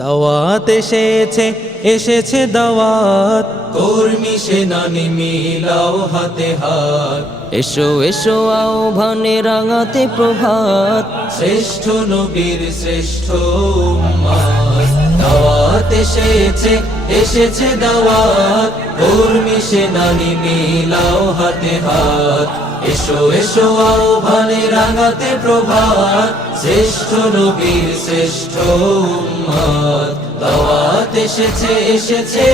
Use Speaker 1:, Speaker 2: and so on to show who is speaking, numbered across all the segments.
Speaker 1: দাওয়াত এসেছে এসেছে দাওয়াত
Speaker 2: কর্মী সে নানি মিলাও হাতে হাত
Speaker 3: এসো এসো আও ভানে রাঙাতে প্রভাত
Speaker 2: শ্রেষ্ঠ নবীর শ্রেষ্ঠ মা
Speaker 1: দাওয়াত এসেছে এসেছে দাওয়াত
Speaker 2: উর্মী সে মিলাও হাতে হাত এসো এসো আহ্বানে রাঙাতে প্রভাত শ্রেষ্ঠ নবীর শ্রেষ্ঠ
Speaker 1: দাওয়াত এসেছে এসেছে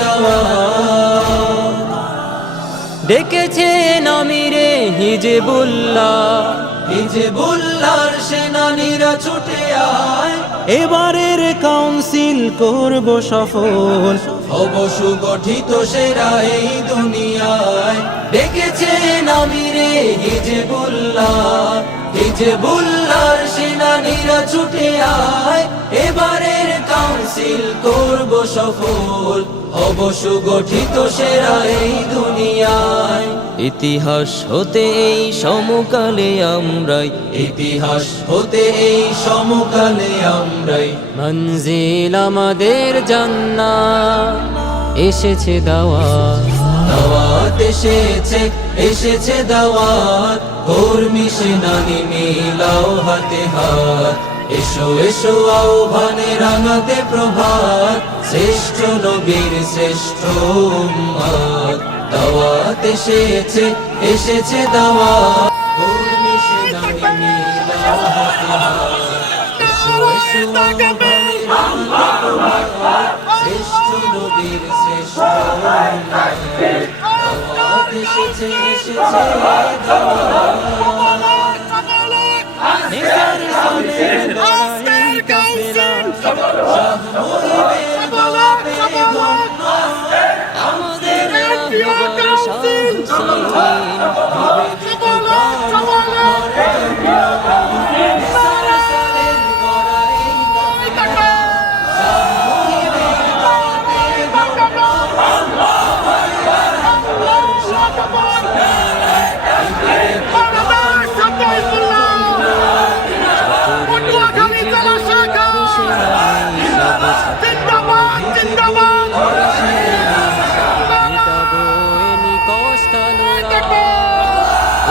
Speaker 1: দাওয়াত
Speaker 3: ডেকেছে নামিরে হিজে বুল্লা
Speaker 2: হিজে বুল্লার সে ছুটে আয়
Speaker 3: এবারের কাউন্সিল করব সফল
Speaker 2: হব সুগঠিত সেরা এই দুনিয়ায়
Speaker 3: দেখেছে আমি রে হিজে বুল্লা
Speaker 2: হিজে বুল্লার সেনানীরা ছুটে আয় এবারের কাউন্সিল করব সফল হব সুগঠিত সেরা এই দুনিয়ায়
Speaker 3: ইতিহাস হতে এই সমকালে আমরাই
Speaker 2: ইতিহাস হতে এই সমকালে আমরাই
Speaker 3: মঞ্জিল আমাদের জান্না এসেছে দাওয়াত
Speaker 1: দাওয়াত এসেছে এসেছে দাওয়াত
Speaker 2: কর্মী সেনানি মিলাও হাতে হাত এসো এসো আহ্বানে রাঙাতে প্রভাত শ্রেষ্ঠ নবীর শ্রেষ্ঠ
Speaker 1: দাওয়াত এসেছে এসেছে দাওয়াত
Speaker 2: শ্রেষ্ঠ নবীর শ্রেষ্ঠ দাওয়াত এসেছে এসেছে দাওয়া سلام الله